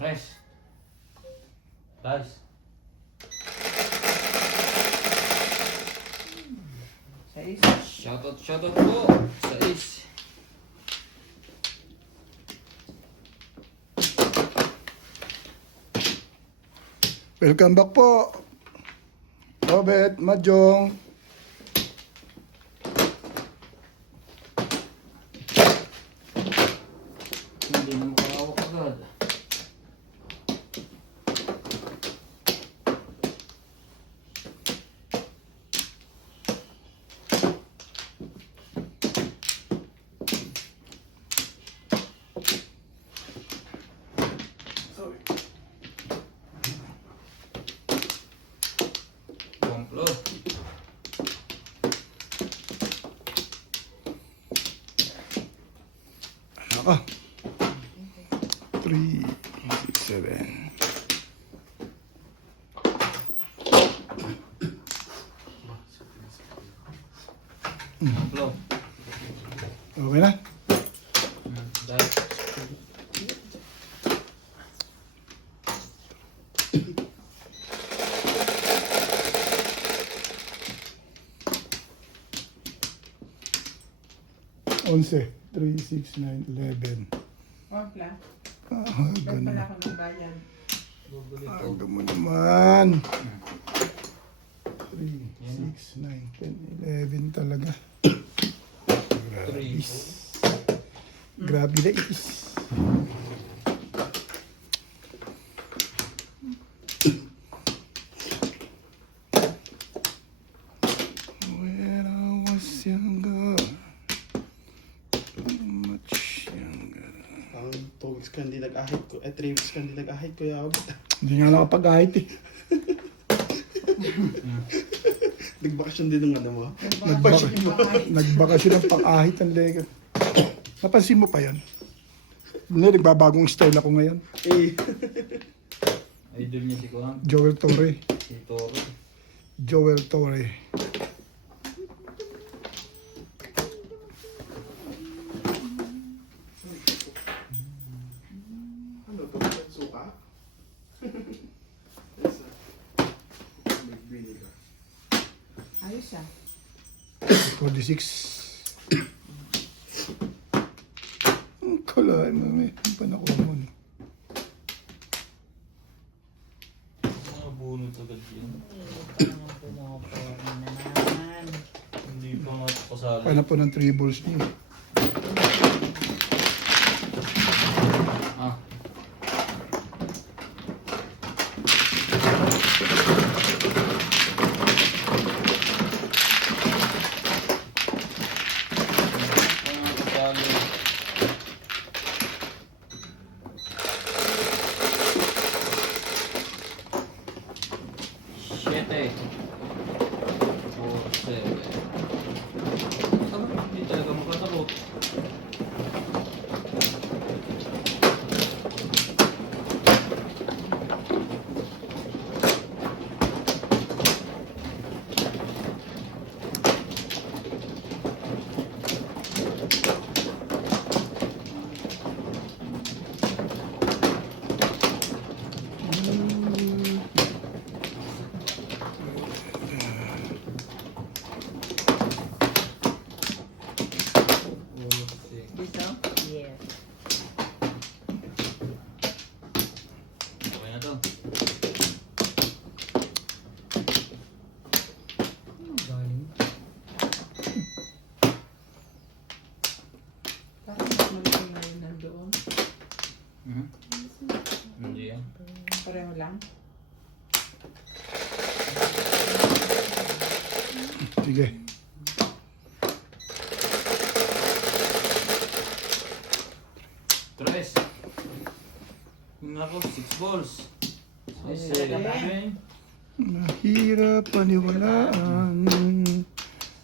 Tres. Guys. Shoutout po sa Ace. Welcome back po. Robert, Majong. Hindi na makawak agad. Komplo. Naka. 3, 7. Komplo. Okay na? Dahil. 11, 3, 6, 9, 11. Wapla. Aga Ba't pala na. ako nagbayad? Aga mo naman. 3, 6, 9, 10, 11 talaga. Grabe. Grabe na is. When I was younger, much younger. Ang 2 weeks ka hindi nag-ahit ko. 3 weeks ka hindi nag-ahit ko. Yabot. Hindi nga nakapag-ahit eh. Nagbakasyon din ng ano mo. Nagbakasyon ng pang-ahit ng lega. Napansin mo pa yan? Hindi, nagbabagong style ako ngayon. Eh. Idol niya si Kuhan. Joel Torre. Si Toro. Joel Torre. Ano to? Suka? Yes, may vinegar. Ayos siya. 46. Ang kalahin mo, may panakumon. Mga bunot agad yun. Hindi pa nga pasali. Kaya na po ng 3 balls niya. Ah. Pasali. Siete. 4, 7. Hindi talaga makatakot. Dito? Yes. Okay na to. Galing. Parang mas malaki na yun nandoon. Hindi yan. Pareho lang. Sige. Tres. Nako, 6 balls. Ay, 7. Mahirap paniwalaan.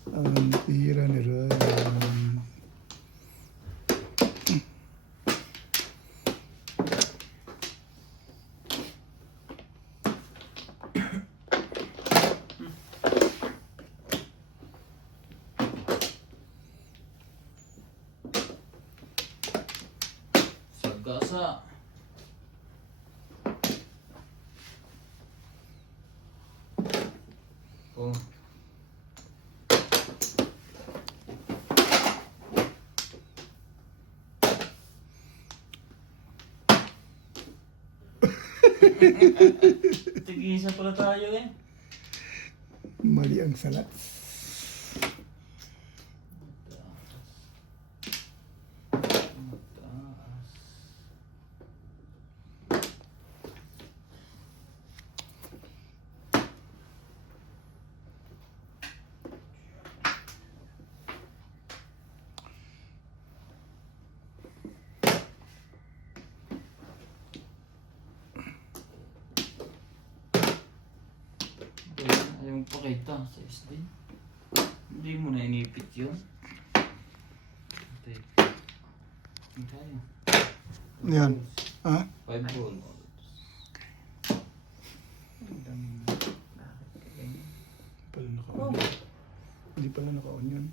Ang tira ni Ryan. Sagasa. Oo. Tigisa pala tayo eh. Mali ang salat. Mataas. Ayaw mo pakita sa SD. Hindi mo na inipit yun. Okay. Tayo. Yan. Ha? 5 volts. Pala naka-on. Hindi pala naka-on yun.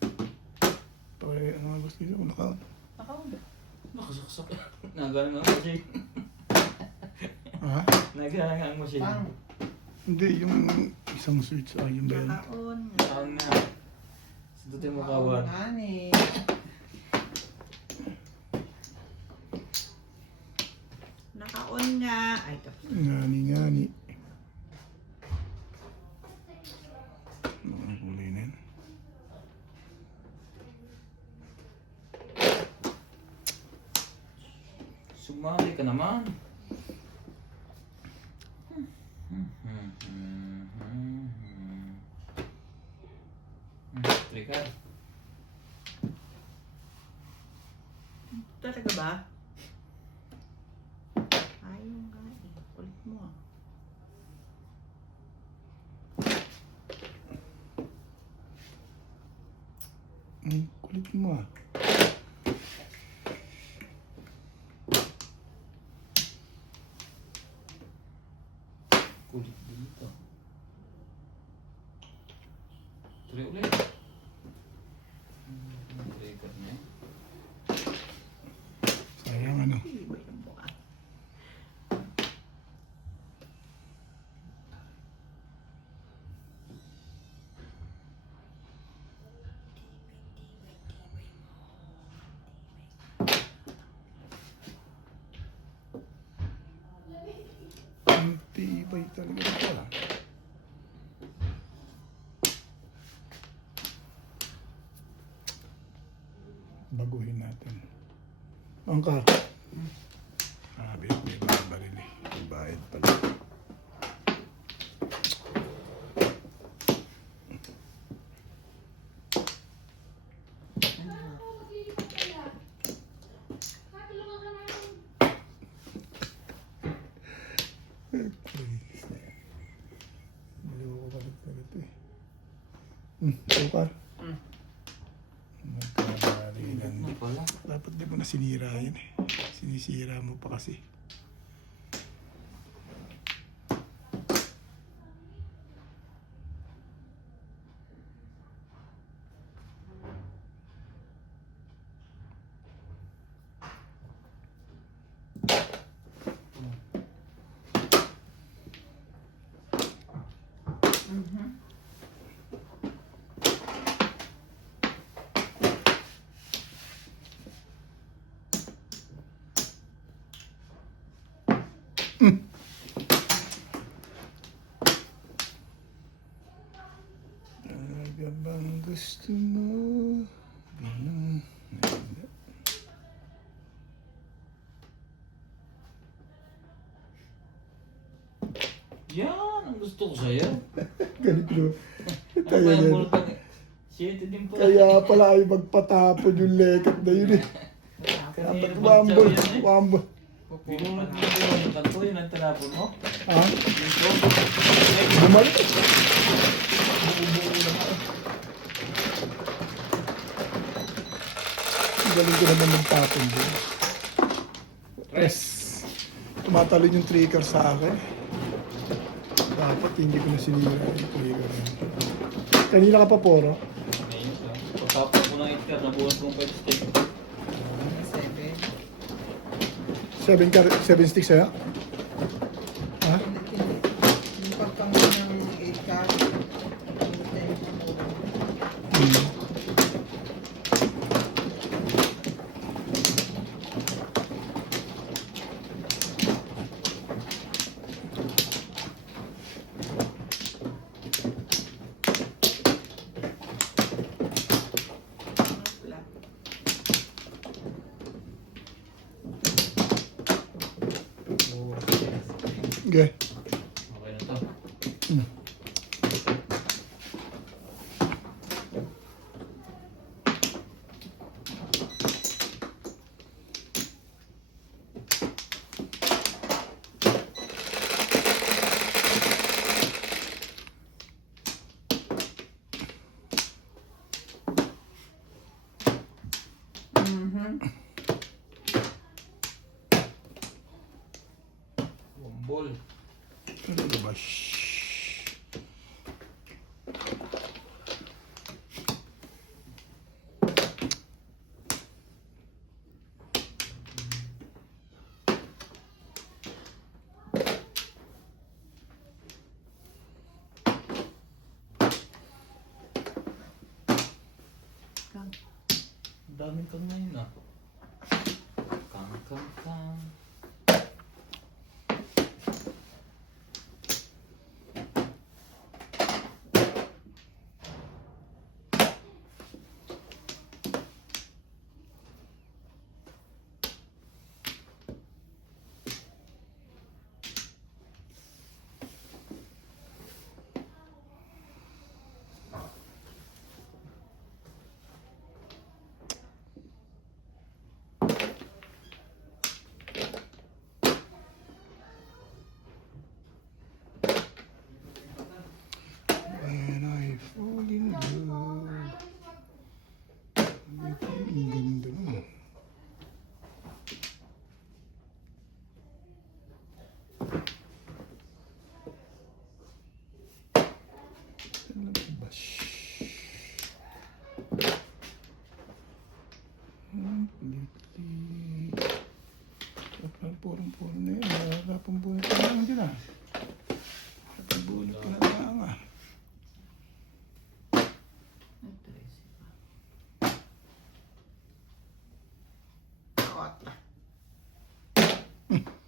Pala, ano gusto nyo kung naka-on? Nakasaksak. Nagana nga mo siya. Ha? Nagana nga mo siya. Pang. Hindi, yung isang switch. Ah, yun ba yun? Nakaon. Saan na? Sundutin mo kawat. Ngani. Nakaon nga. Ay, tapos. Ngani. Ano kulay na yun? Sumali ka naman. Trigger. Talaga ba? Ayaw nga eh. Ulit mo ah. Kulit mo ah. Kulit dito. Tuloy ulit. Trigger niya. Sayang ano. Iba yung mukha. Ang tibay talaga ito ah. Baguhin natin. Angka. Sabi ko may mga baril eh. May bayad pala. Naloko balik talaga eh. Sukar. Nagkabarilan. Ano pala? Dapat di mo na sinira yun eh. Sinisira mo pa kasi. Talaga bang gusto mo? Ganun. Hindi. Yan ang gusto ko sa'yo. Ganito. Ano Kaya, ba yung yan. bulkan? Shit, din po. Kaya pala ay magpatapon yung lekat na yun eh. Kanina Wambol. magsabi yan eh. Wambol. Binulot mo yung kanto, yun ang tinapon mo. Ha? Dito. Bumalik. Galing ko naman magtapon din. Yes. Tumatalon yung trigger sa akin. Dapat hindi ko na sinira yung trigger. Kanina ka pa poro? Ayun siya. Pagkapon ko ng itkar, nabuhat kong 5 stick. 7. 7 sticks sa'yo? Ha? Yung pagkamo ng 8 car. Okay. Okay na to. Bombol. Ano ba? Shhh. Kang. Ang daming kang na yun ah. Kang, kang, kang. When I fall in love. Ang ganda mo. Ano ba? Shhh. Completely. Purong-puro na yun. Wala pang bunot ka lang din ah. Wala pang bunot ka lang ah. Kota. One.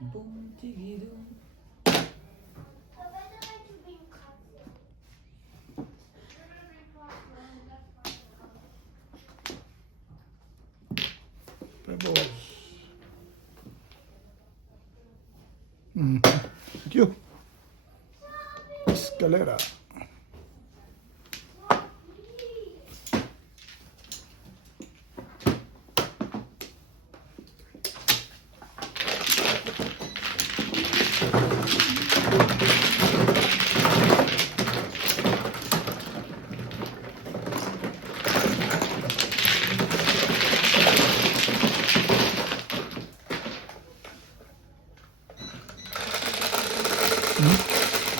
Boom, tigidum. Pebbles. Thank you. Escalera.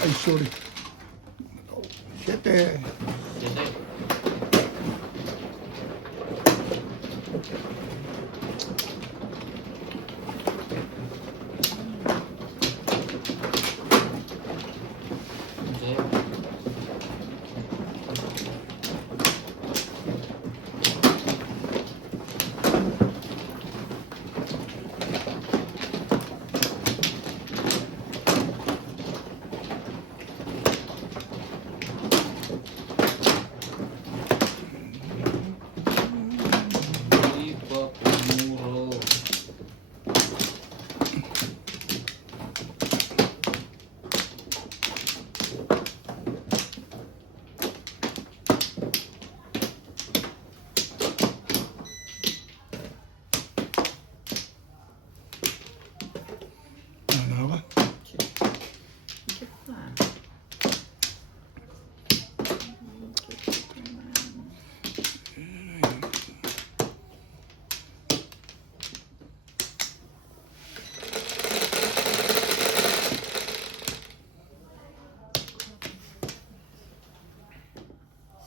Ay, sorry. Oh, 7. Siyete. Ang sayo. Di pa pumuro. Ano ba? Check pa.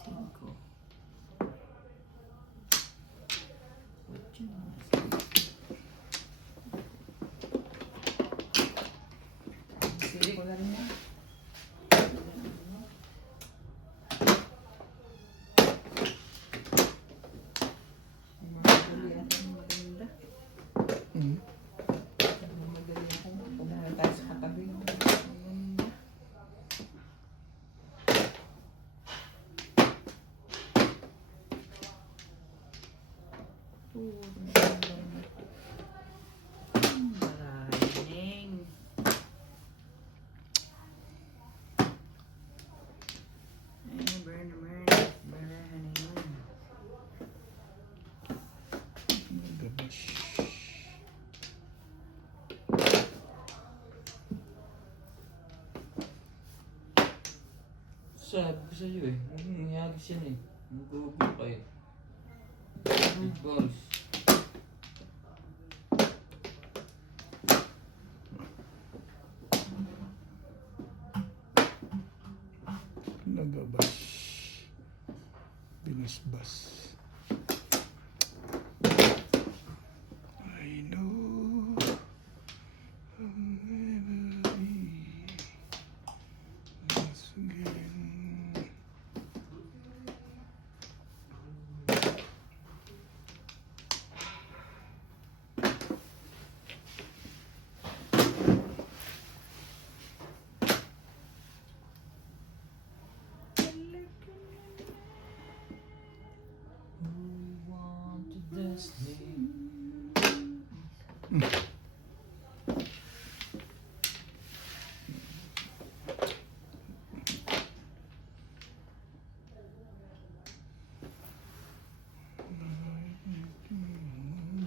Cinco. Ocho. Sili ko na rin yan. Ang mga huli natin maganda. Maraming. Burn. Nagabash. Sabi ko sa'yo eh. Nangyayagis yan eh. Mag-google ka eh. Big balls. Nagabash. Binasbas. I know I'll never be once again. Who wanted destiny?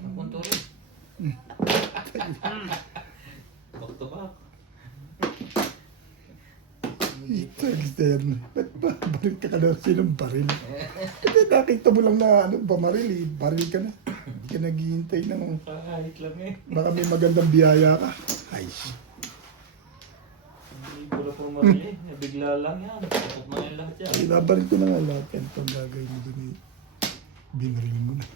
Napunto rin. Back to back. Itagis na yan. Ba't ba? Baril ka na sinong baril? Hindi, nakita mo lang na bamaril eh. Baril ka na. Hindi ka naghihintay ng Kahit lang eh. baka may magandang biyaya ka. Ay, Hindi ko na pumali. Bigla lang yan. Tapos mo yan lahat yan. ilabaril ko na nga lahat. Yan itong gagawin mo dun eh. Binaril mo na.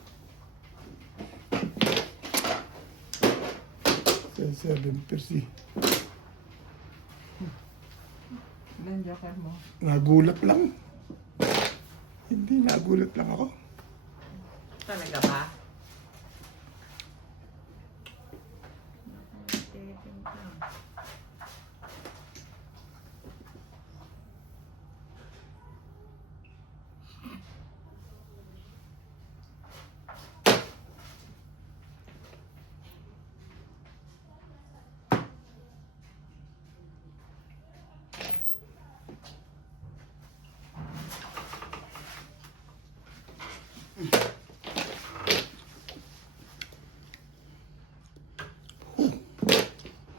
Sa 7%. Ilan joker mo? Nagulat lang. Hindi, nagulat lang ako. Talaga ba?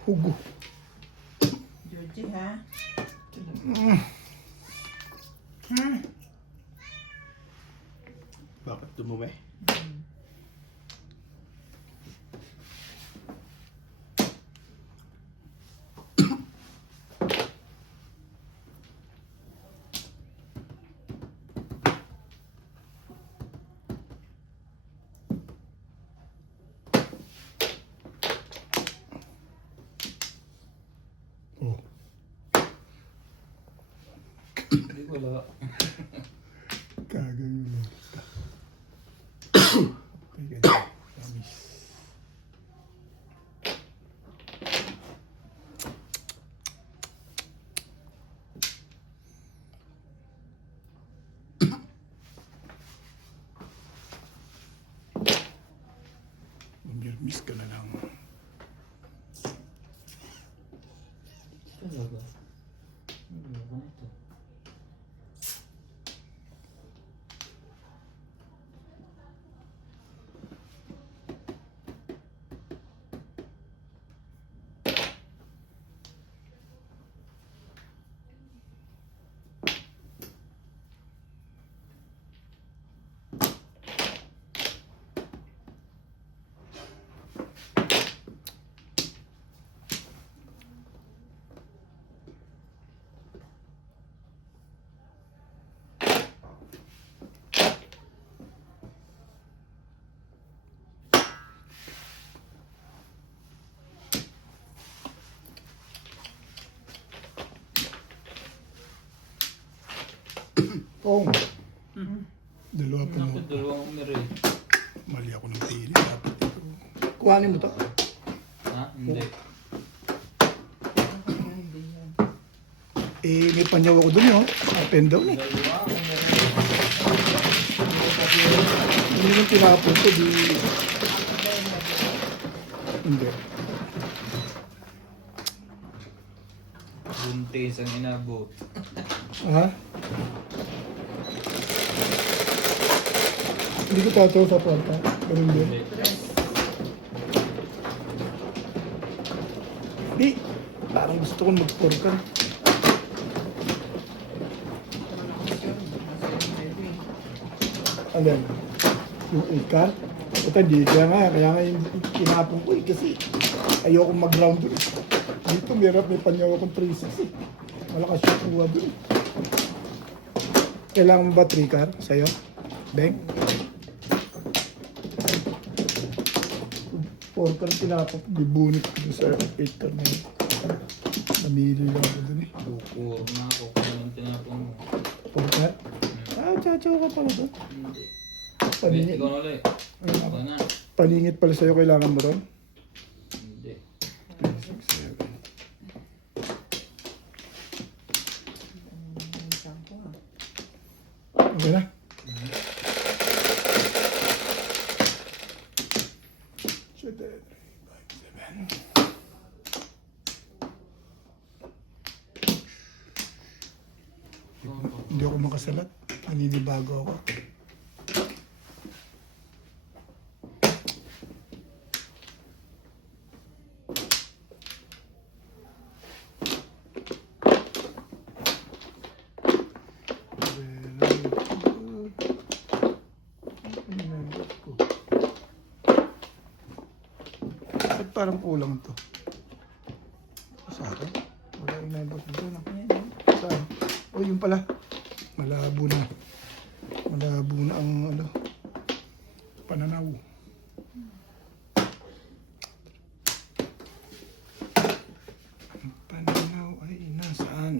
Hugo. Georgie ha? Bakit dumumi? Oh, Hindi ko wala. kagawin mo. Ay, ganyan. Tamis. Mamirmis ka na lang. Talaga. Ano ba ito? Oh, dalawa pa Naku, mo. dalawang umiri. Mali ako ng pili. Dapat ito. Kuhanin mo to. Ha? Hindi. Eh, may panyaw ako dun, oh. Up and down, eh. Dalawa umiri. Hindi nung tinapon ko, di... Hindi. Buntis ang inabot. Ha? Hindi ko tataw sa porta. Ganun din. Hindi. Di. Parang gusto ko mag-porka. Alin? Yung ikar? Ito, di. Kaya nga yung tinapon ko eh. Kasi ayoko mag-round dun. Dito, may panyaw akong 360. Malakas yung kuha dun. Kailangan mo ba 3 car sa'yo? Beng? 4 car tinapon. Bibunit ko dun sa 8 car na yun. Namili lang ako dun eh. Kukur na ako kung anong tinapon mo. 4 car? Ah, chachaw ka pala dun. Hindi. Wait, Paningit. ikaw na ulit. Ako na. Paningit pala sa'yo, kailangan mo ron? Hindi. 3, 6, 7. Okay na? Shit, 3, 5, 7. Hindi ako makasalat. Naninibago ako. Ba't parang kulang to? Sa akin? Wala yung members dito na. Saan? Oh, yun pala. Malabo na. Malabo na ang ano, pananaw. Ang pananaw ay nasaan?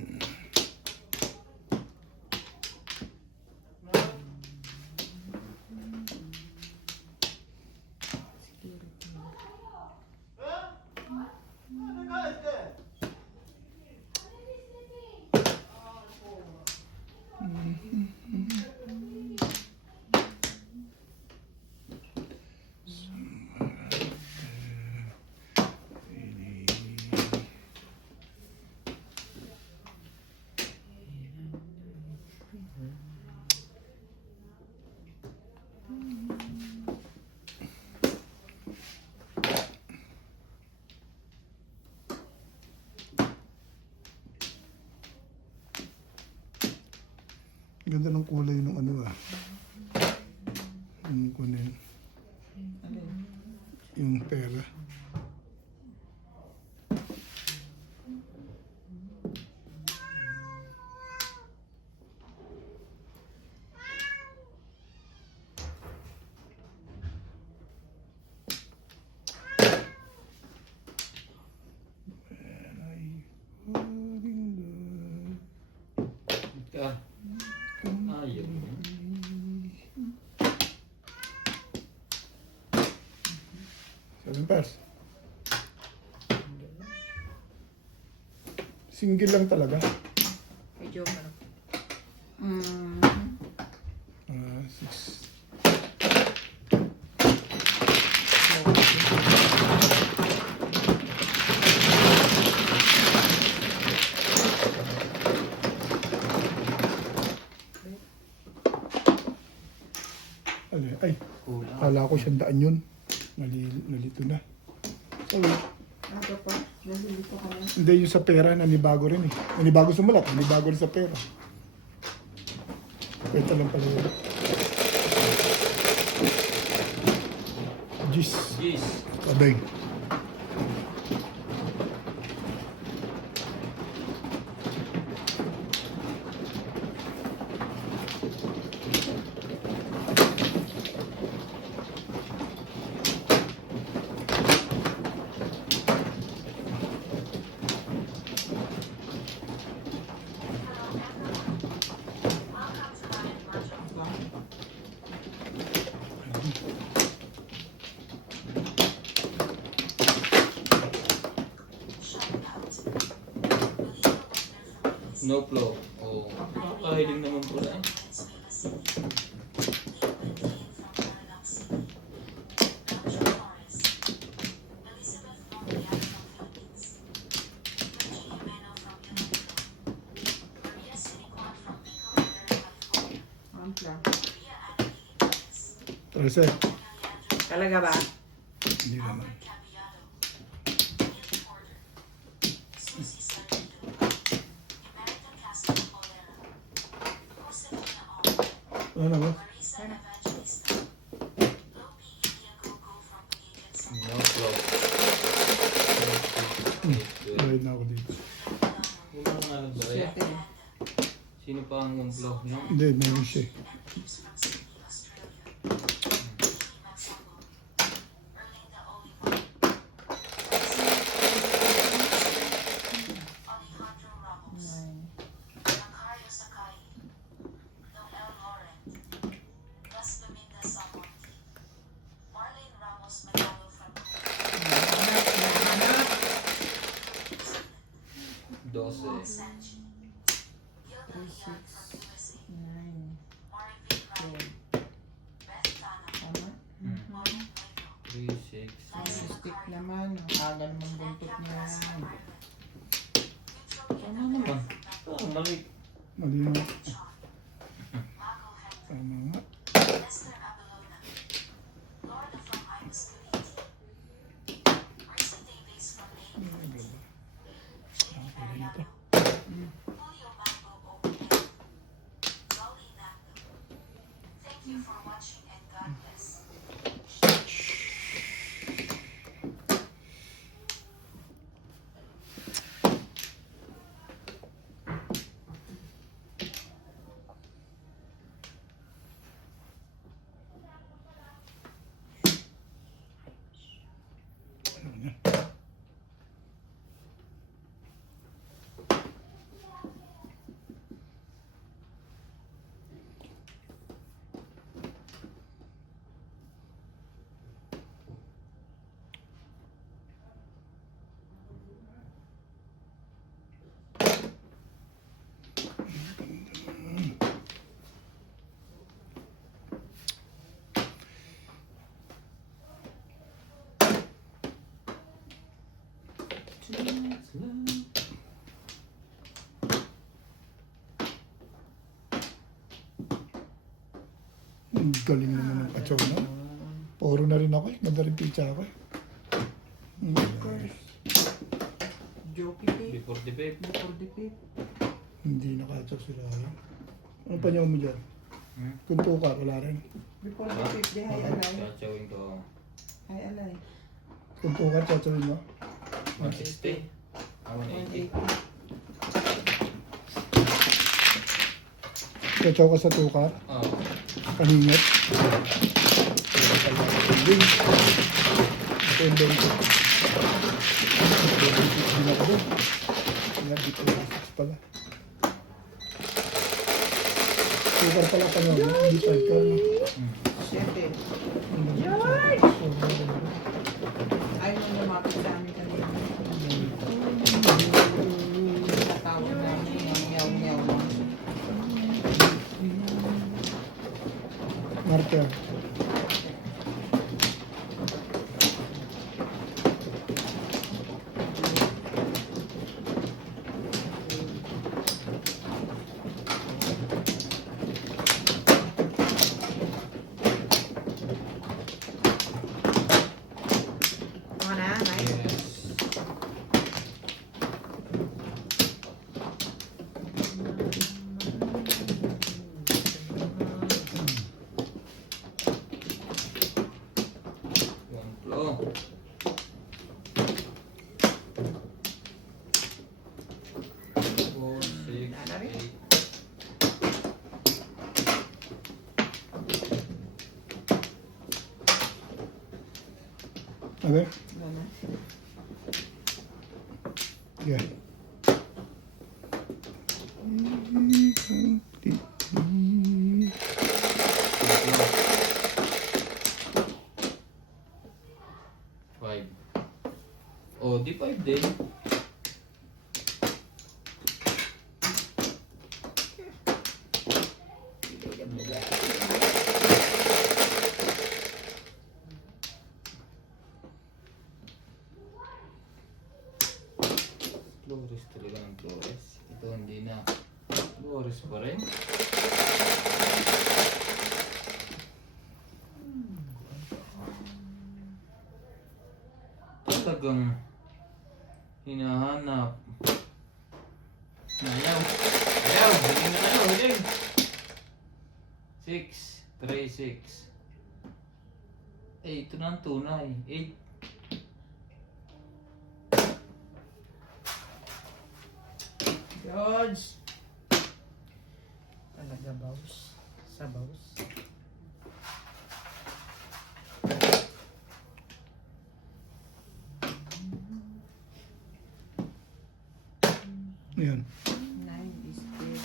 Ganda ng kulay ng ano ah. Yung kunin. Yung pera. Ka. Ayaw mo. Seven pairs. Single lang talaga. Medyo parang. Six. Ay, Kulang. kala ko 100 yun. Nalito na. Sorry. Ano pa? Nalilito ka na. Hindi, yung sa pera, nanibago rin eh. Nanibago sumulat, nanibago rin sa pera. Ito lang pala yun. Gis. Jeez. Abay. No flow. Oh. Nakakahiling naman po na. 13. Talaga ba? Hindi naman. Ano ba? No clock. Bayad na ako dito. Wala nga nagbayad. Siyete. Sino pa ang block niyo? Hindi, meron siya. Nine. Dose. 3, 6, 9, 10. Tama? 3, 6. Stick naman. Ang aga naman buntot niya. Tama naman. Oh, mali. Mali na. Tama nga. Ano yan? Ang galing naman ng kachaw na. Poro na rin ako eh. Ganda rin pizza ako eh. Jockey tape. Before the vape. Before the tape. Hindi nakachaw sila. Ano pa niyo mo dyan? Hmm? Kung tukar, wala rin. Before the tape. Di hay alay. Chachawin ko. Hay alay. Kung tukar, chachawin mo. 160. 180. 180. Chachaw ka sa tukar. Oh. Kaningat. Hindi. Ito yung bento. Hindi na ako doon. Kaya dito na ako pala. Tukar pala ka nyo. Decide ka. Siyete. Ayaw mo lumapit sa amin kanina. Natawag namin yung meow-meow mo. Marker. Mga na, nice. Yes. One flow. Four, six, Wala na rin. 8. Okay? Wala na. Yeah. Five. Oh, di 5 din. Flores talaga ng Flores. Ito hindi na. Flores pa rin. tagang hinahanap. Ayaw. Ayaw. Huling na tayo. Huling. 6. 3, 6. Eh, ito na ang tunay. 8. George! Talaga, boss. Sa boss. Yun. 9 is good.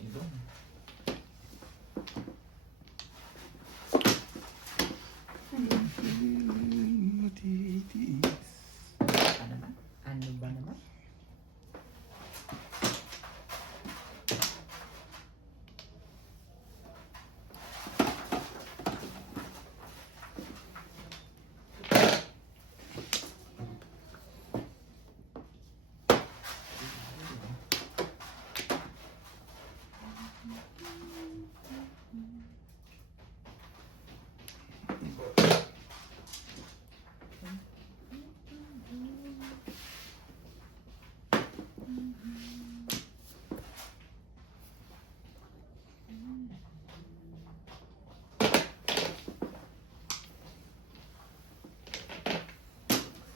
Ito. Ano naman? Ano ba naman?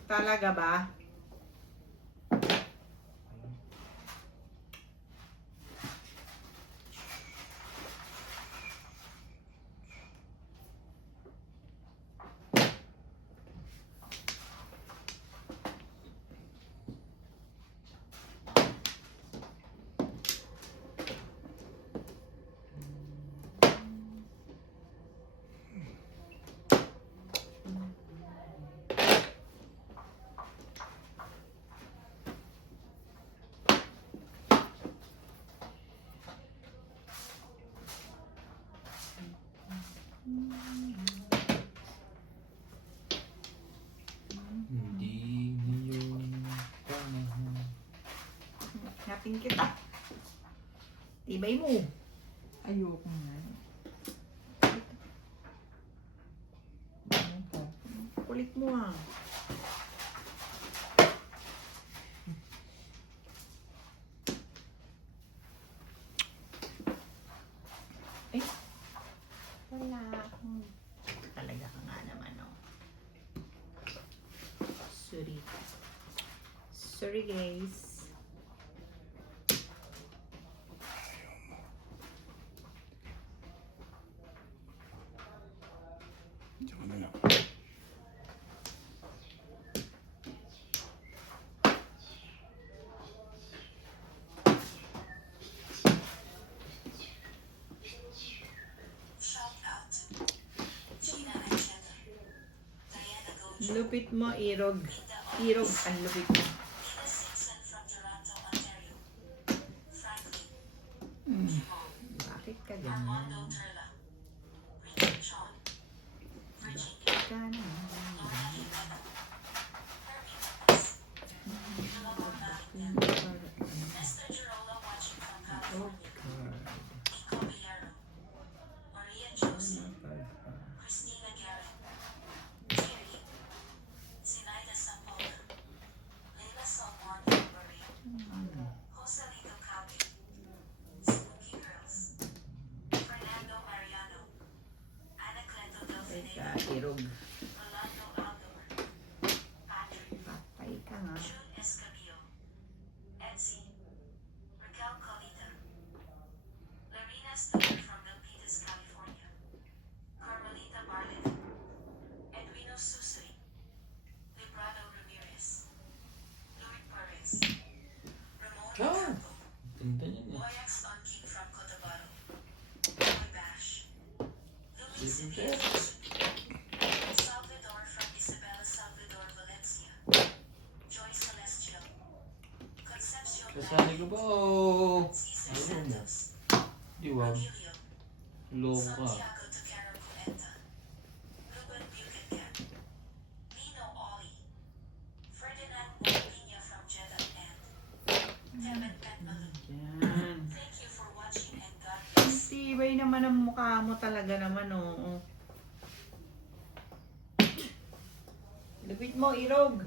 Talaga ba? Hindi ngayon panahon. Natin kita. Tibay mo. Ayoko nga. Kulit mo ah. Ay. Wala akong... Talaga ka nga naman, no? Sorry. Sorry, guys. Diyan ka na lang. Lupit mo, Irog. Irog, ang lupit mo. Bakit ka ganyan? Bakit ka naman? Irog. Patay ka nga. Ah! Tinta niyan eh. Tinta. Kasali ko ba o... Ano mo? Di wag. Loko ka. Yan. tibay naman ang mukha mo talaga naman, oo. Lupit mo, Irog.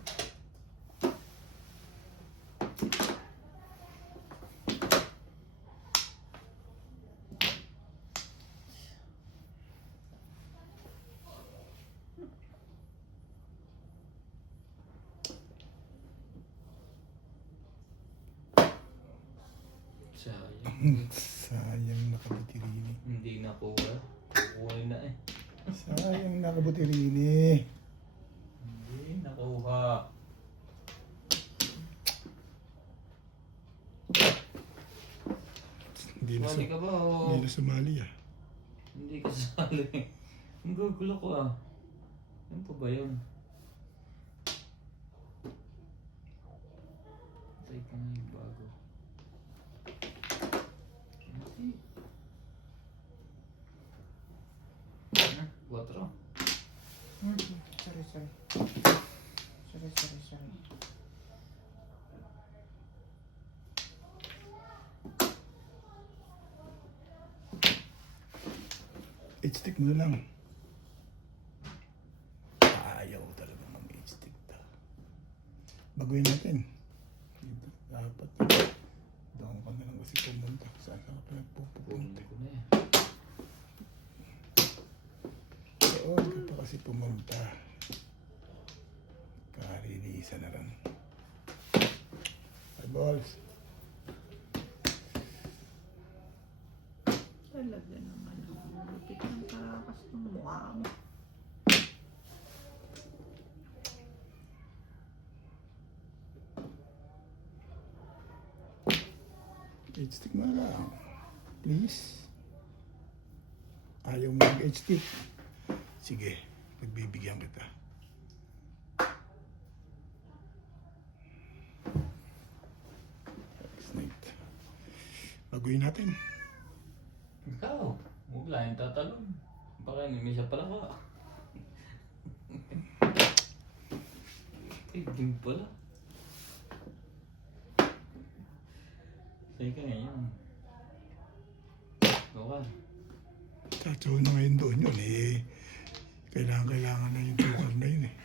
Sayang. Sayang nakabutirini. Hindi nakuha. Kukuha na eh. Sayang nakabutirini. Hindi nakuha. Hindi na, Sumali ka ba o? hindi na sumali ah. Hindi ka sali. Ang gugulo ko ah. Yan pa ba yun? Tay ka nga yung bago. Hindi. Quatro. Sorry. Sorry. H-stick mo na lang. Ayaw talaga mag-H-stick ta. Baguhin natin. Dito, dapat. Doon ka na lang kasi pumunta. Saan ka pa nagpupunta? Kunin ko na eh. Doon ka pa kasi pumunta. Karinisa na lang. Ay, balls. Talaga naman. Lupit ng karakas ng mukha mo. H-stick mo na lang. Please. Ayaw mo mag-H-stick. Sige, pagbibigyan kita. Snake. Baguhin natin. Ikaw. Huwag lang yung tatalon. Baka namisa pala ka. Ay, din pala. Sige ka ngayon. Gawa. Tatsuo na ngayon doon yun eh. Kailangan na yung tukar na yun eh.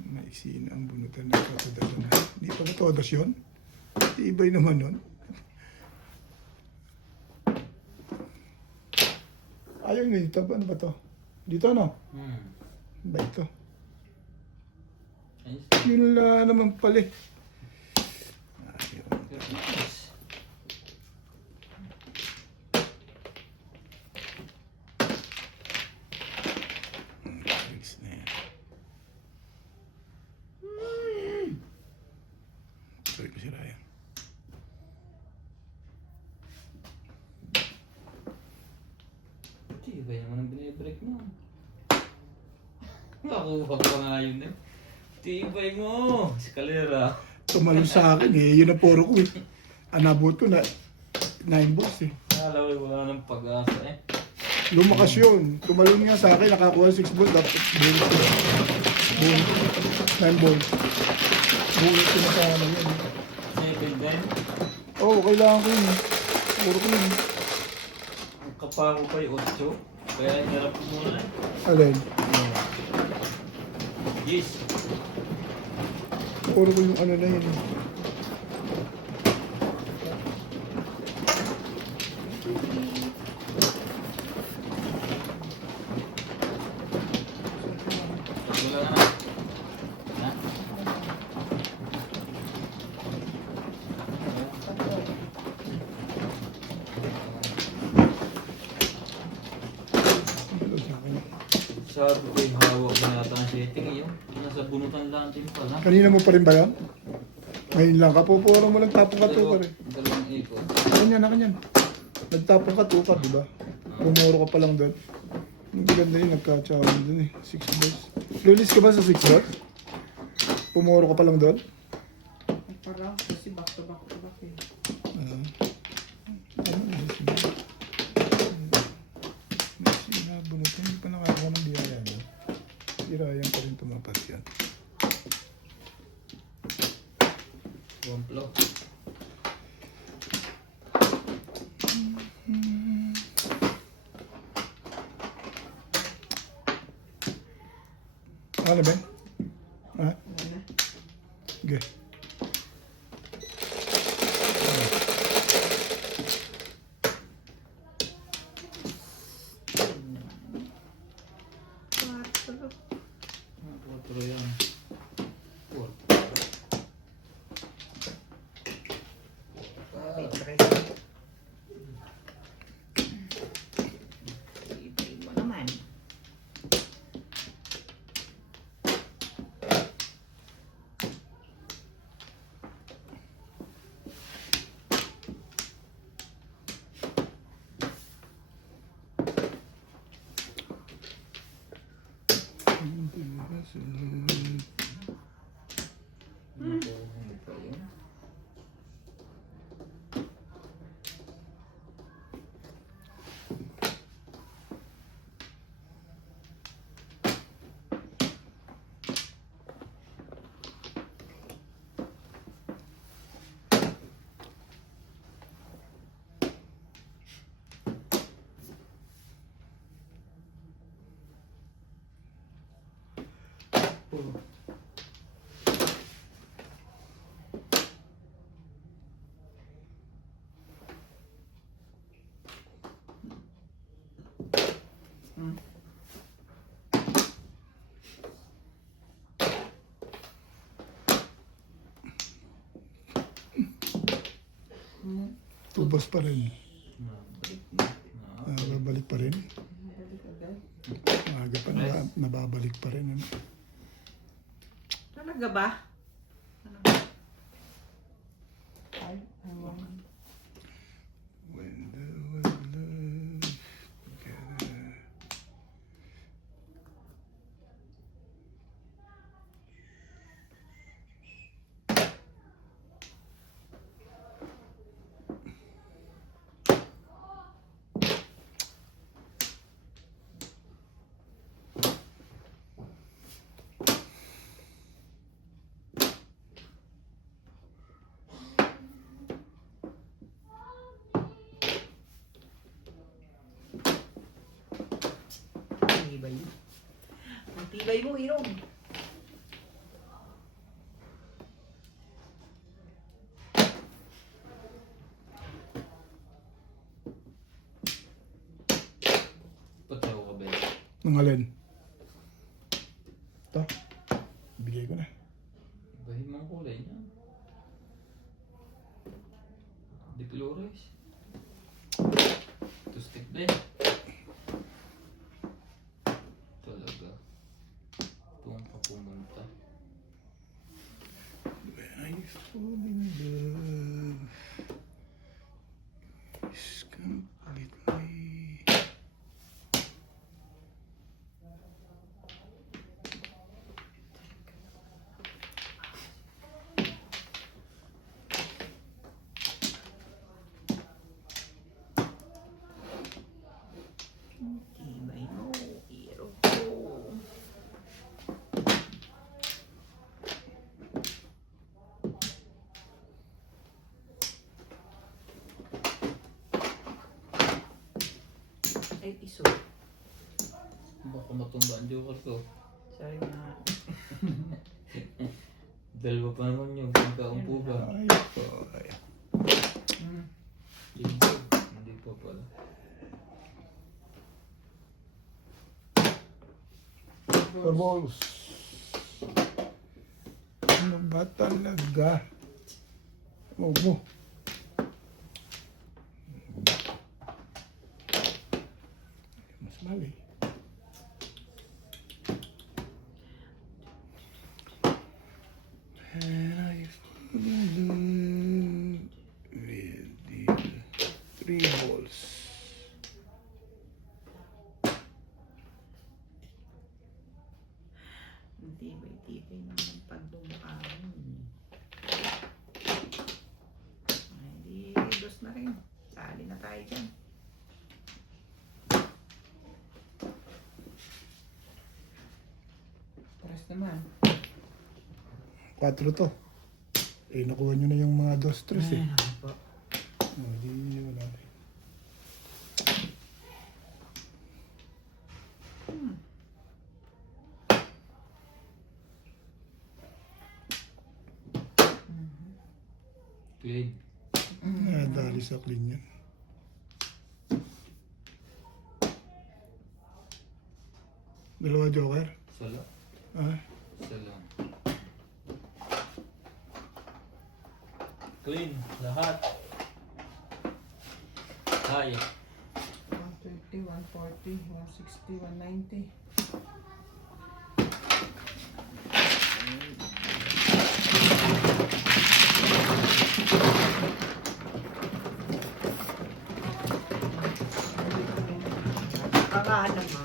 Maiksi na ang bunutan ng katadasan na. Hindi pala todos yun. Ibay naman nun. Ayaw nyo dito. Ano ba to? Dito ano? Ba ito? Ayos. Yun lang naman pala eh. Ayaw. Fix na yan. Sorry ko si Ryan. Tibay naman ang binibreak mo. Nakuha ko nga yun eh. Tibay mo! Eskalera. Tumalon sa akin eh. Yun ang puro ko eh. Anabot ko na 9 balls eh. Akala ko wala ng pag-asa eh. Lumakas yun. Tumalon nga sa akin. Nakakuha 6 balls. Dapat bull. 9 balls. Bulit ko na sa ano yun. 7 din. Oo, kailangan ko yun. Puro ko yun. Ang kapako pa yung 8. Kaya hirap ko muna eh. Alin? Yes. Puro ko yung ano na yun. Wala na. Ha? Ano sa akin? Sabi ko yung hawak na yata ang setting eh. Nasa bunutan lang din pala. Kanina mo pa rin ba yan? Ngayon lang. Kapupuro mo lang tapong katukar eh. Dalawang ikot. Nakanyan. Nagtapong katukar, di ba? Pumuro ka pa lang doon. Ang ganda yun, nagka-challenge doon eh. 6 balls. Lilis ka ba sa 6 balls? Pumuro ka pa lang doon? Ay, parang kasi back to back eh. Ano na siya? Sinabunutan, hindi pa nakakakuha ng biyaya mo. Irayan pa rin tumapat yan. 1+. Tatlo. Ano ba? Ha? Ano? Okay. Quatro. Quatro yan. Four. May tres. Ibay mo naman. Ano pa yun? Four. Hmm. Hmm. Tubos pa rin. Nabalik na. Babalik pa rin. Balik agad. Maaga pa nababalik pa rin. Ano? Talaga ba? Ano? Ay, ewan. When the world loves together. Tibay. Ang tibay mo, Irong. Pati ako kabel. Nang alin? Ito. Bigay ko na. Ibahin mo ang kulay niya. Di Flores. Ito stick din. Talaga. Tuwang pa pumunta. When I fall in love is completely. Tibay mo, Irong. Ay, iso. Baka matumba ang joker ko. Sorry na. Dalawa pa naman yung pagkaumpo ba? Ay, boy. Hmm. Hindi. Hindi pa pala. Four balls. Ano ba talaga? Huwag mo. Mas mali. And I fall in love with the three balls. Ang tibay-tibay naman ang pagbubukahan. Ay, di, dos na rin. Sali na tayo dyan. Paras naman. 4 to. Eh, nakuha nyo na yung mga 2-3 eh. Ay, po. Hindi, wala na. Clean. Dali sa clean yan. Dalawa joker? Sala. Ah, Sala. Clean. Lahat. Ay. 120, 140, 160, 190. Baka naman.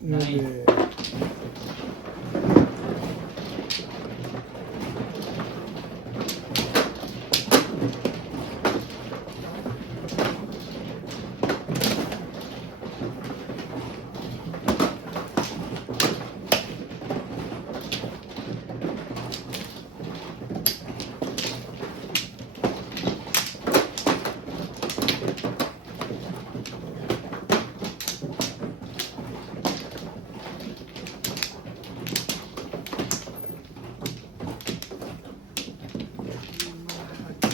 Nuebe.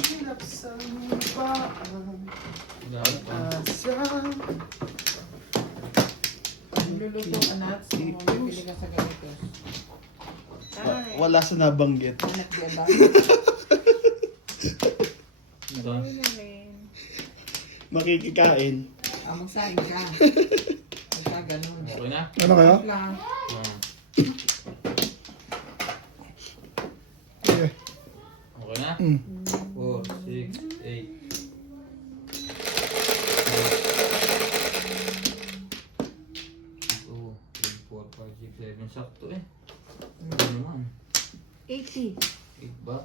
Hirap sa paan. Lahat pa. Asa. Luluto ka na at bibili ka sa ganito. Wala sa nabanggit. Anak di ba? Ito. Makikikain. Magsaing ka. Magsa ganun. Okay na? Ano kaya? Lang. Ah. Okay. Okay na? 4, 6, 8. 2, 3, 4, 5, 6, 7. Sakto eh. Ano naman? 80. 8 ba?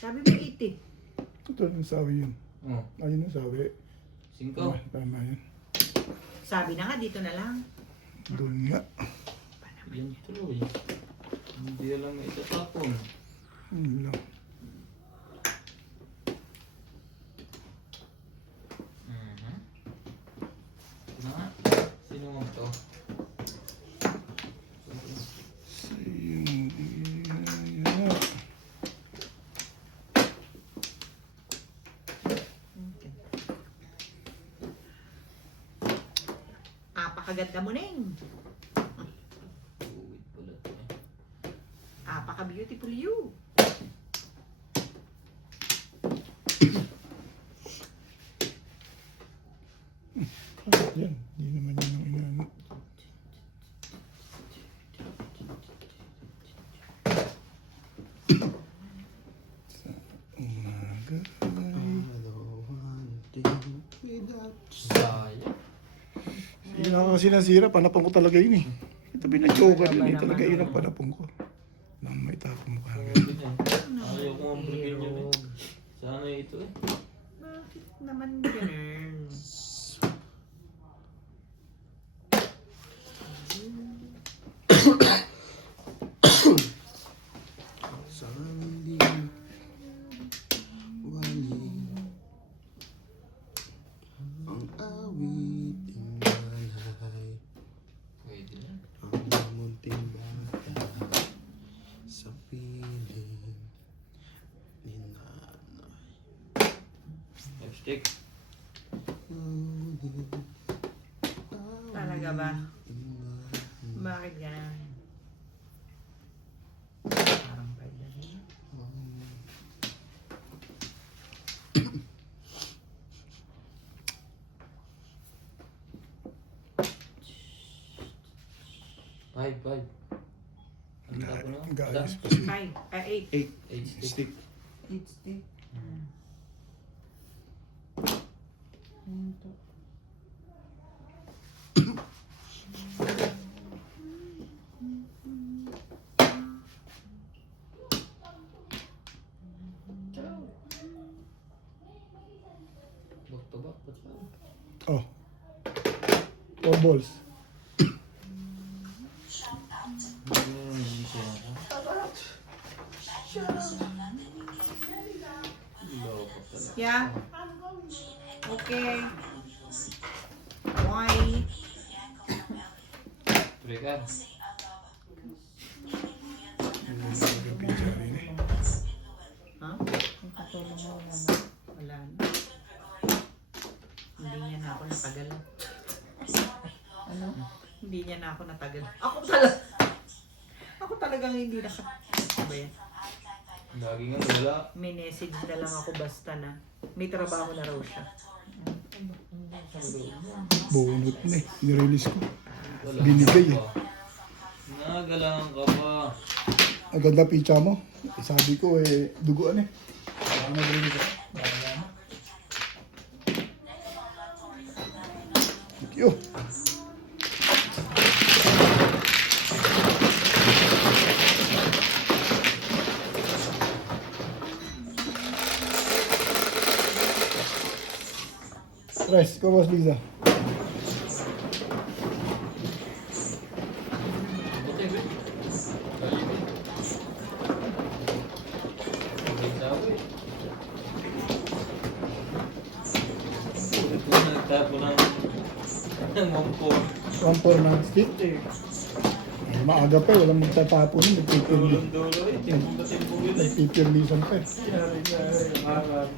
Sabi mo 80. Ito yung sabi yun. Oh, Ayun yung sabi. 5. Tama yun. Sabi na nga, dito na lang. Doon nga. Yan tuloy. Hindi alam na itatapon. Yun lang. Ito na nga. Sino mo ito? Yun nga. Apakaganda mo, Neng. Uwit pala ito eh. Apaka-beautiful you. Yan. Hindi naman yun ang inaano. Sa umaga ay... Sayang. Sige na kasi nasira. Panapon ko talaga yun eh. Ito binadyoker yun eh. Talaga yun ang panapon ko. Nang may tapon mo kagad. Pagod yan. Ayaw ko ang brigil yun eh. Sana ito eh. Bakit naman ganun? Sandi wali ang awiting malay Pwede na. ang munting bata sa piling ni nanay. Lipstick. Talaga ba? Bakit ganun? Parang pwede rin. Five. Ano tapo na? Gayos pa 5. 8. 8 8 stick. stick. Eat stick. Ito. Oh. 4 balls. Yeah? Okay. Why? Trigger. Ha? Wala na. Hindi niya na ako natagalan. Ano? Hindi niya na ako natagalan. Ako talagang hindi naka... Ano ba yan? Lagi nga wala. May message na lang ako basta na. May trabaho na raw siya. Bunot na eh. Nirelease ko. Wala. Binigay eh. Nagalangan ka pa. Ang ganda pizza mo. Eh, sabi ko eh, duguan eh. Baka nag-release ako. Thank you. Tres, ikaw boss Liza. Buti, be. Kali, be. May sabi. Ulit mo nagtapo ng mampor. 1-4 na stick. Ay, maaga pa eh, walang magtatapon nun. Dulong-dulo eh. Timpong-timpong yun eh. Nagpipirmisan pa eh. Yari, marami.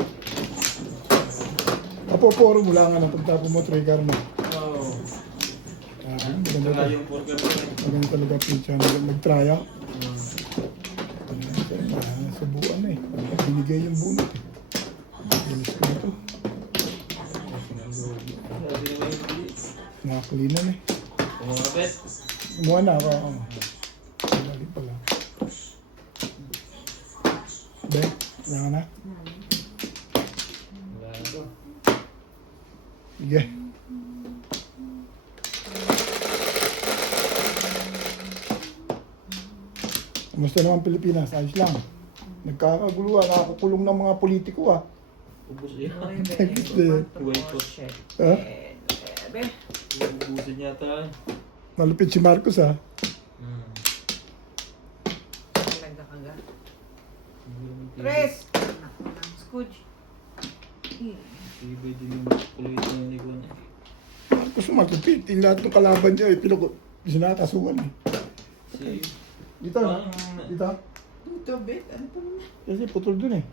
Kapoporo mo lang ang pagtapon mo, trigger mo. Oo. Maganda Saka to. yung burger ko eh. Maganda talaga pizza. Nag-try ako. Subuan na eh. Binigay yung bunot eh. Bilis ko na to. Sabi naman yung bili. Nakakalinan eh. Kumangapit. Kumuha na ako. Lagi pala. Ben, wala ka na? Wala na to. Sige. Kamusta naman Pilipinas? Ayos lang. Nagkakaguluhan. Nakakukulong ng mga politiko ah. Ubus yan. Wait po. Ha? Ubusin yata. Malupit si Marcos ah. Talaga kaga. Tres! Anak mo ng Scooch. Ibig din yung kulit na Nikon eh. Marcos malupit. Yung lahat ng kalaban niya eh. Sinakasuhan eh. Si... Dito. Dito. Dito, bet. Ano pa naman? Kasi putol dun eh.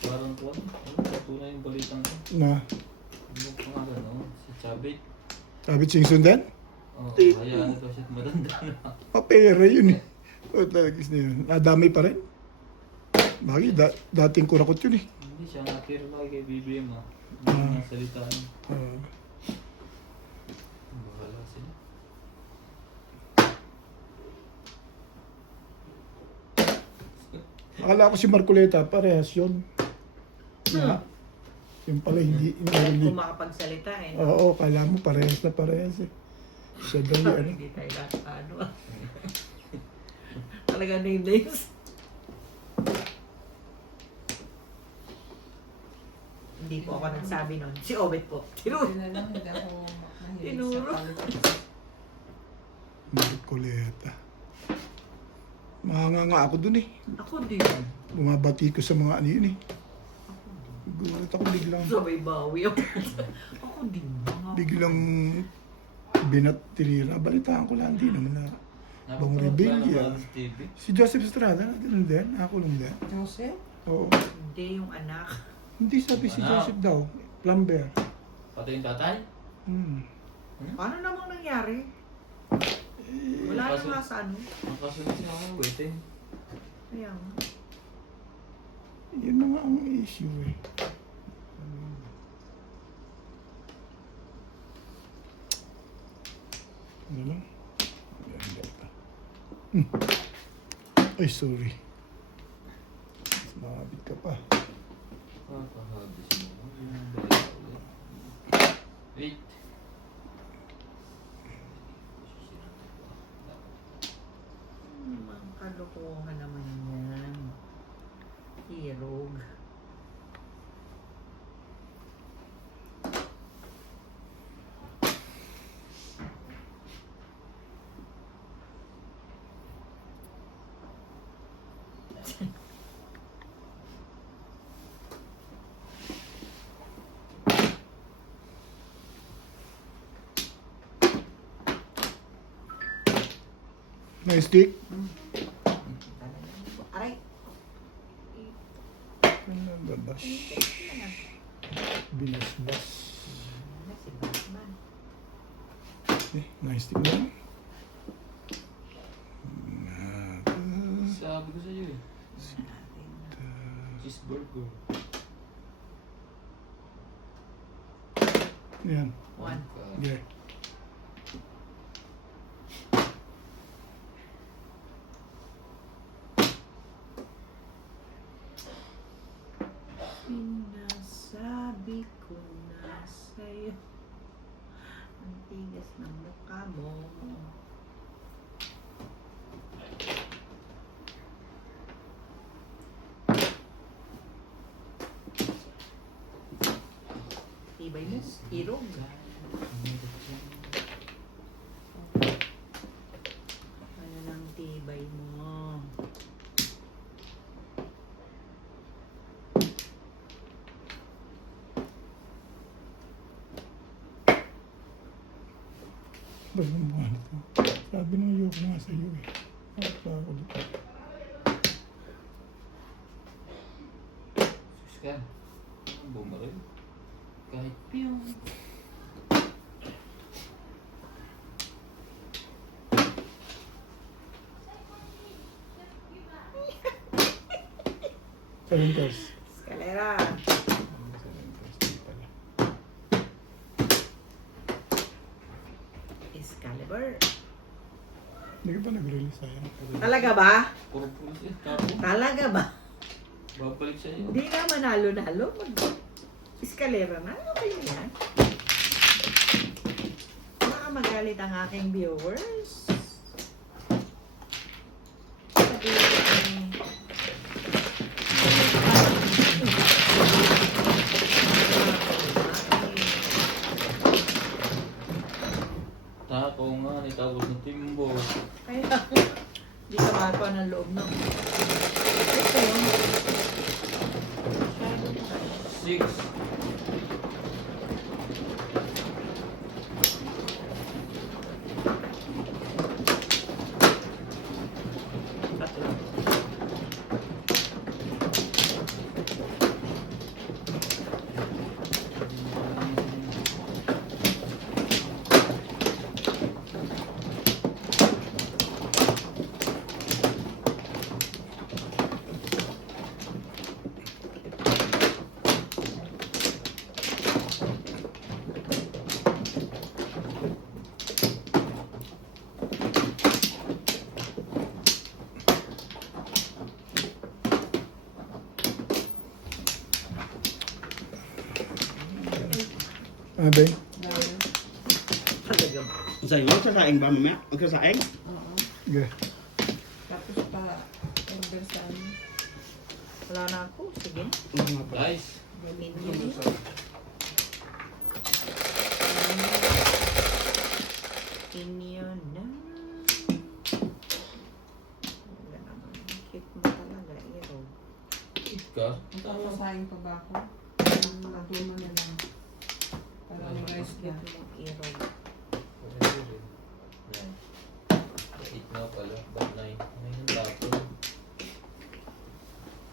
Parang ko ano? Patunay yung balitang ko. Na. Ano pangalan no? Si Chabit. Sabi Chingsun din? Oh, hayaan ito siya matanda na. Mapera yun eh. O talagang na yun. Nadami pa rin. Bagay, dating kurakot yun eh. Hindi siya nakira lagi kay BBM ah. Ah. Hindi na salitaan. Uh, Bahala sila. akala ko si Marcoleta, parehas yun. Na, yung pala hindi. Kung makapagsalita eh. Oo, kala mo parehas na parehas eh. Siya daw yun. Ano? Hindi tayo lahat ano. Talaga names. Hindi po ako nagsabi nun. Si Obet po. Tinuro. Hindi na lang, hindi ako mahilig Tinuro. sa politics. Marcoleta. Mahanga nga ako dun eh. Ako din. Bumabati ko sa mga ano yun eh. Gulat ako biglang. Sabay bawi ako. Ako din. Biglang tinira. Balitaan ko lang din naman na Bang Rebellion. Si Joseph Estrada, ganun din. Ako lang din. Joseph? Oo. Hindi yung anak. Hindi sabi si Anak. Joseph daw. Plumber. Pati yung tatay? Hmm. Paano namang nangyari? Wala na nga sa ano. Ang kasunod siya ako waiting. Kaya nga. Yun na nga ang issue eh. Ano lang? Ayan, data. Ay, sorry. Nakabit ka pa. Kakahabis mo. Wait. Ang kalokohan naman yan. Hirog. May stick. Aray. Babas. Binas-bas. Si Batman. May stick na. Sabi ko sa'yo eh. Cheeseburger. Yan. One. Okay. Sinasabi ko na sa'yo, ang tigas ng mukha mo. Tibay mo, irog. Ano lang tibay mo? Ba yung mga ito? Sabi ng yok nga sa iyo eh. Para ako dito. Sus ka. Bumaril. Kahit piyong. Seven cars. Escalera. Excalibur. Hindi ka pa nag-release sayang. Talaga ba? Puro pulis eh. Tapo. Talaga ba? Babalik sa'yo. Hindi na manalo-nalo. Escalera na. Ano kayo yan? Baka magalit ang aking viewers. Sabihin ko, Tako nga ni tapos na timbo. kaya hindi ka mapa ng loob no. Ito yun. Six. Tatlo. Abe. Talaga ba? Sa'yo, magsasaing ba mamaya? Magsasaing? Oo. Okay. Tapos pa, order sa ano. Wala na ako. Sige. Oo nga ba? Guys. Gawin yun. Inyo na. Wala naman. Cute mo talaga. Iro. Ka. Ang tama. Sasayin pa ba ako? Natumo na lang. Para may rice na. Cute mo iro. Yan. 8 na pala. Ba't 9? 9 ang tapo.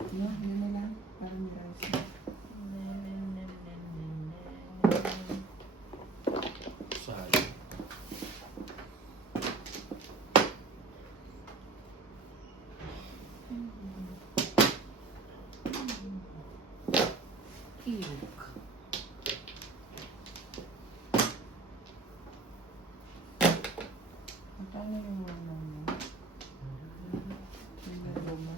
No, yun na lang. Para may rice na. Sali. Iyok. Magkano yung ano mo? Yung laro mo?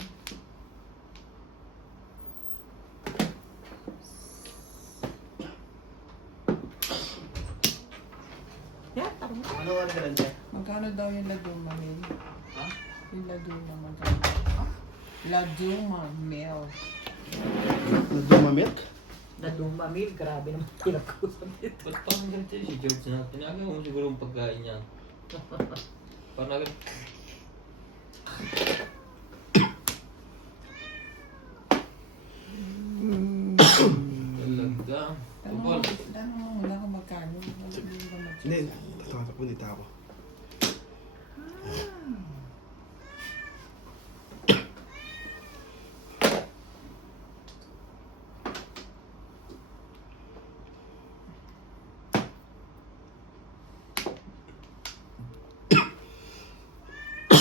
Yeah, tarong ka. Ano wala ka lang dyan? Magkano daw yung laduma, Mel? Ha? Yung laduma, magkano? Laduma, Mel. Naduma milk? Naduma mil, grabe naman pinakusap nito. Ba't parang ganito yun si George na? Tinagawa mo siguro ang pagkain niya. Parang agad. Talaga. Tupol. Tanong mo muna kung magkano. Wala din ba mag- Hindi, tatawa ko nito ako.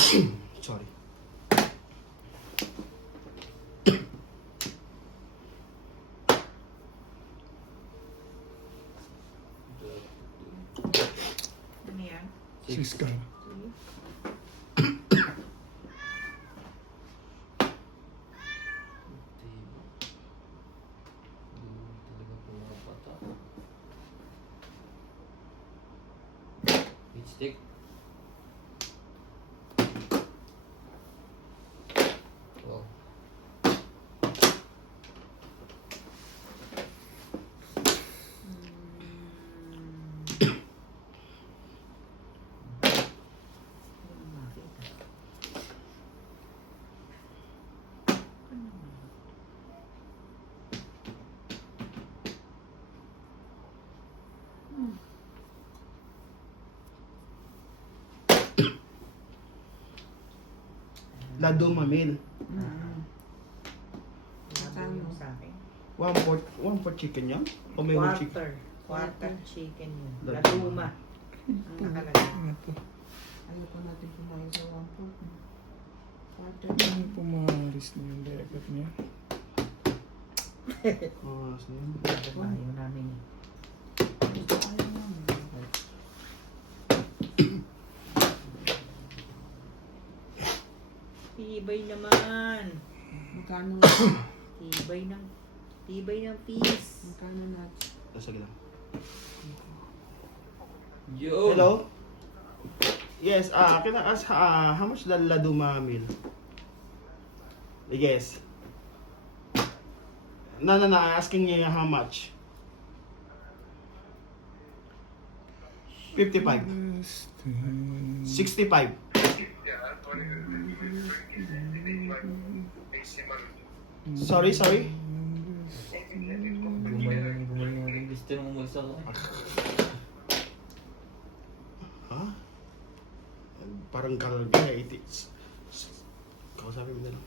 Sorry. Ano yan? 6 ka. Talaga pumapata. Stick. Wow. Lado mamil. Magkano sa akin? 1/4 chicken yan? O may whole chicken? Quarter chicken yun. Laduma. Laduma. Ang nakalagay. Ito. Ayoko natin kumain sa 1 Water. Ano pumaris na yung legat niya? Oh, so yun. Ayaw namin yun. Ayaw naman. Tibay naman. Magkano? Tibay ng piece. Magkano natin? Sige lang. Yo! Hello? Yes, can I ask how much the laduma meal? Yes. No, I'm asking you how much. 55. 65. Sorry. Gumaling ang gusto mong umulsa ko. Ha? Parang garalga eh. Kausapin mo na lang.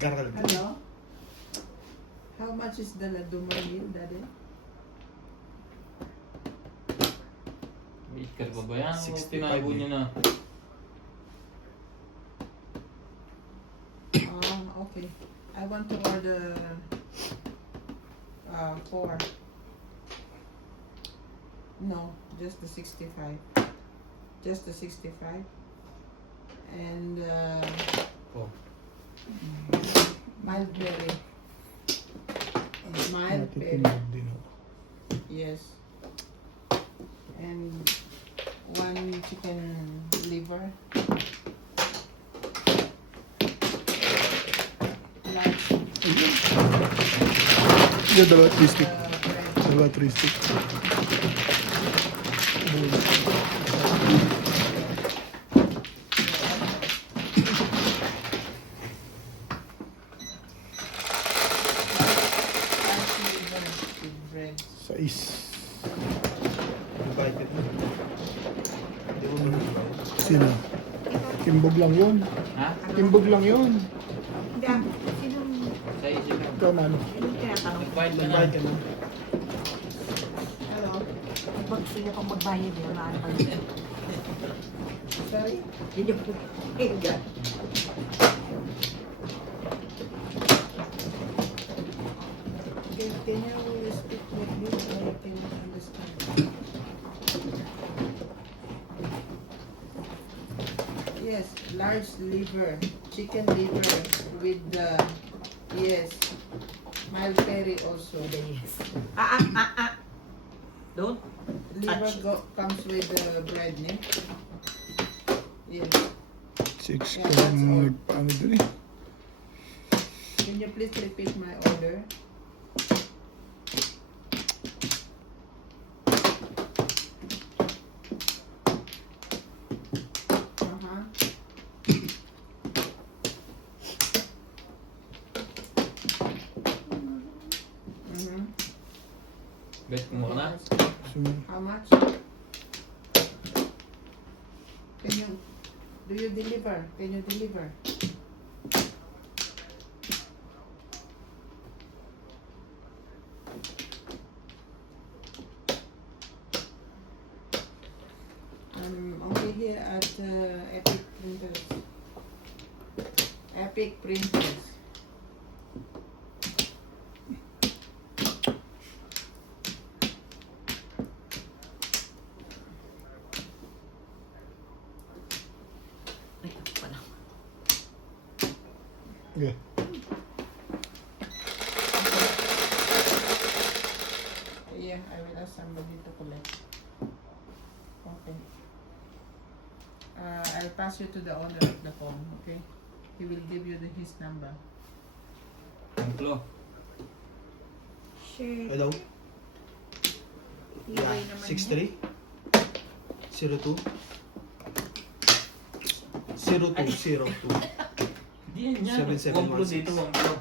Garalga. Hello? How much is the laduma meal, Daddy? May ikat pa ba yan? O 65 tinago niya na? Okay. I want to order 4. No, just the 65. Just the 65. And Oh. mild berry. Mild berry. Natitinig din ako. Yes. And 1 chicken liver. Large Yung dalawa 3 stick. bread. Dalawa 3 stick. Large liver with bread. 6. Invite it. Di mo ba? Sino? Timbog lang yun. Ha? Timbog lang yun. Hindi ah. Sinong Sa isip ka. Ikaw man. tinatanong? Nag-fight ka na. Invite ka na. Hello? Pag sila pang magbayad yun, ano pa yun? Sorry? Yun yung pinga. Can you speak with me? I cannot understand. Yes, large liver, chicken liver with the yes, mild berry also. Yes. Don't. Liver Touch. comes with the bread, ne? Yes. 6 Yeah, ko that's all. ano dun eh. Can you please repeat my order? Bet mo ka na? So, How much? Can you do you deliver? Can you deliver? Okay here at Epic Printers. Epic Printers. Ay, ako pala. Okay. Yeah, I will ask somebody to collect. Okay. I'll pass you to the owner of the phone, okay? He will give you his number. Angklo. Shit. Hello? Tibay naman 63 02 0202. Hindi yan yan. 7716. Angklo dito, angklo.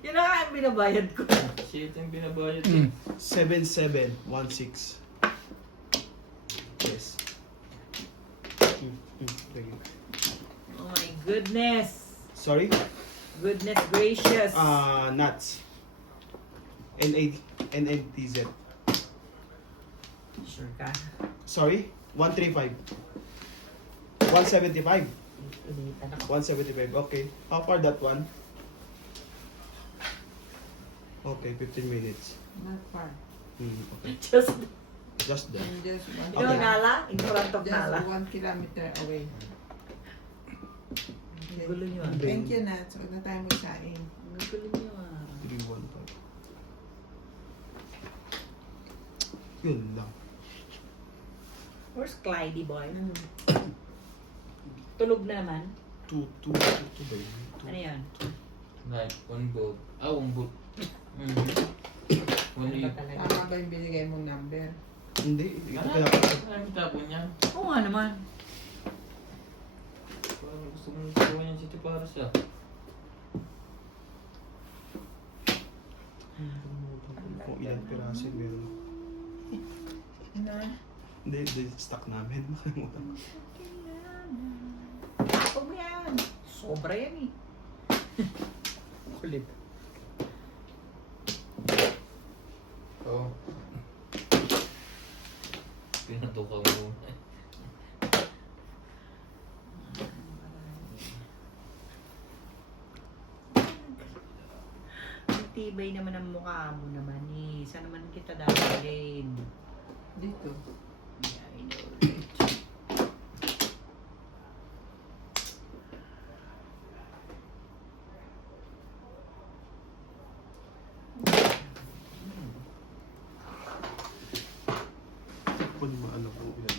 Yan na nga ang binabayad ko. Shit yung binabayad Mm. eh. 7716. Yes. Thank you. Oh my goodness. Sorry? Goodness gracious. Nuts. NATZ. Sure ka? Sorry? 135. 175. Ulitan ako. 175. Okay. How far that one? Okay, 15 minutes. Not far. Okay. Just, Just that. Just one, you know, Okay. Nala? In front of just Nala. 1 kilometer away. Okay. Gulo nyo ah. Thank you, Nat. So, na tayo magsaing. Gulo nyo ah. 315. Yun lang. Where's Clyde boy? Mm. Tulog na naman. 2 ba yun? Ano yan? Like, one boat. Ah, one boat. Mm. One Ano ba year. talaga? Tama ba yung binigay mong number? Hindi. Ito Ano? kaya Ano yung tapon niya? Oo nga naman. Parang gusto mong gawin yung city para siya. kung ilang piraso meron. Na? Hindi, stock namin. Nakalimutan ko. Huwag mo yan. Sobra yan eh. Kulit. Oo. Pinatuka mo muna. Ang tibay naman ang mukha mo naman eh. Saan naman kita dadalhin? Dito. Yeah, I know, right? Pwede maano kung ilan.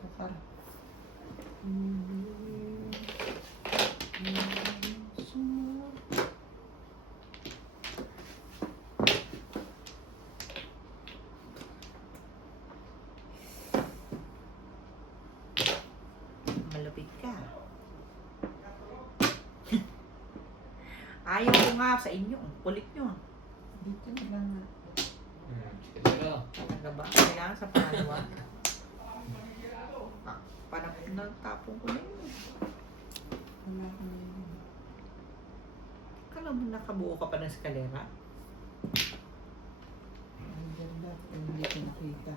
Kapar. Malupit ka. Ayaw ko nga sa inyo. Ang kulit nyo. Dito na lang nga. Sige na. Talaga ba? Kailangan sa pangalawa. Panapon na tapong ko na yun. Wala ko na yun. Kala mo nakabuo ka pa ng eskalera? Ang ganda. Hindi ko nakita.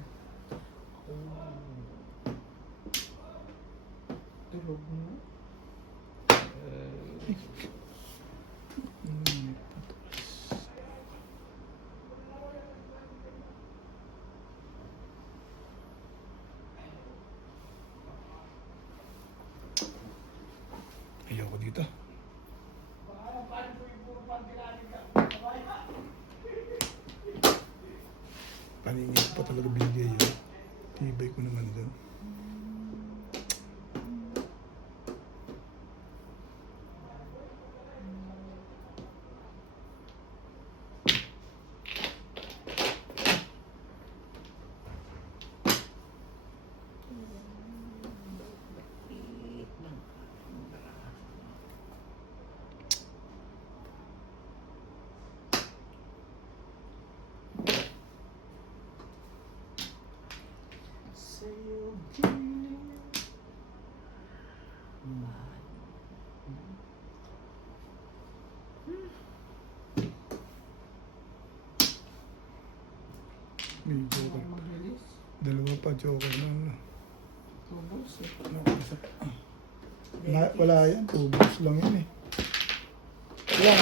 Tulog mo. Ayoko dito. Paningin ko pa talaga binigay yun. Tibay ko naman doon. sa'yo. Mahal. May joker. Mabilis. Dalawa pa joker na. Ano. Tubos eh. Ano, isa pa. Wala yan, tubos lang yan eh. Wala,